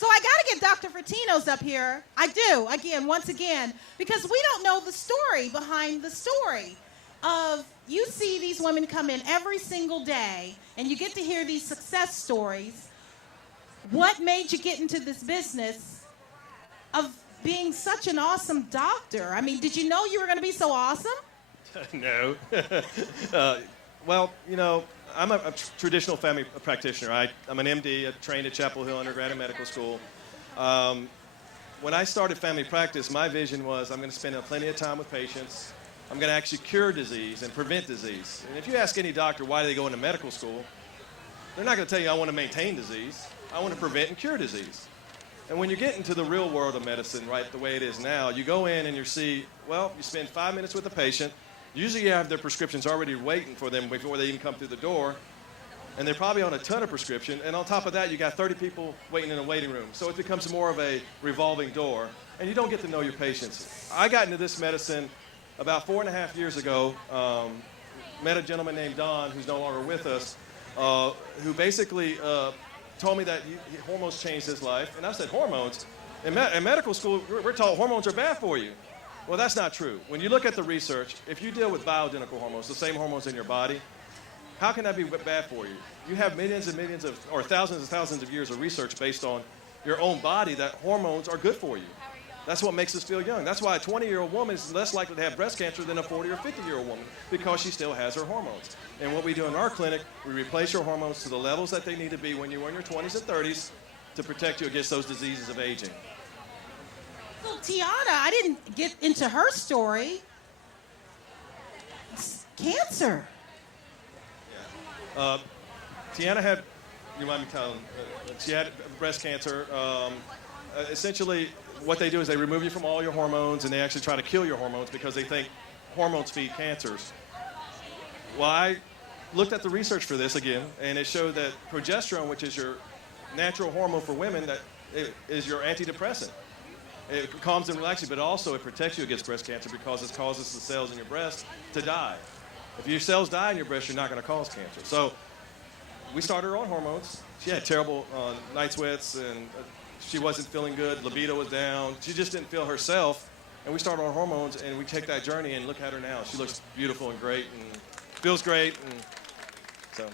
So I got to get Dr. Fotinos up here. I do, again, once again, because we don't know the story behind the story of you see these women come in every single day and you get to hear these success stories. What made you get into this business of being such an awesome doctor? I mean, did you know you were going to be so awesome? No. Well, you know, I'm a traditional family practitioner. I'm an MD. I trained at Chapel Hill Undergraduate Medical School. When I started family practice, my vision was I'm going to spend plenty of time with patients. I'm going to actually cure disease and prevent disease. And if you ask any doctor why do they go into medical school, they're not going to tell you I want to maintain disease. I want to prevent and cure disease. And when you get into the real world of medicine, right, the way it is now, you go in and you spend 5 minutes with the patient. Usually you have their prescriptions already waiting for them before they even come through the door. And they're probably on a ton of prescription. And on top of that, you got 30 people waiting in a waiting room. So it becomes more of a revolving door. And you don't get to know your patients. I got into this medicine about 4.5 years ago. Met a gentleman named Don, who's no longer with us, who basically told me that hormones changed his life. And I said, hormones? In medical school, we're taught hormones are bad for you. Well, that's not true. When you look at the research, if you deal with bioidentical hormones, the same hormones in your body, how can that be bad for you? You have millions and millions of, or thousands and thousands of years of research based on your own body that hormones are good for you. That's what makes us feel young. That's why a 20-year-old woman is less likely to have breast cancer than a 40 or 50-year-old woman, because she still has her hormones. And what we do in our clinic, we replace your hormones to the levels that they need to be when you were in your 20s and 30s to protect you against those diseases of aging. So Tiana, I didn't get into her story. It's cancer. Yeah. Tiana had, you mind me telling, she had breast cancer. Essentially, what they do is they remove you from all your hormones, and they actually try to kill your hormones because they think hormones feed cancers. Well, I looked at the research for this again, and it showed that progesterone, which is your natural hormone for women, that it is your antidepressant. It calms and relaxes you, but also it protects you against breast cancer because it causes the cells in your breast to die. If your cells die in your breast, you're not going to cause cancer. So we started her on hormones. She had terrible night sweats, and she wasn't feeling good. Libido was down. She just didn't feel herself. And we started on hormones, and we take that journey, and look at her now. She looks beautiful and great and feels great. And so.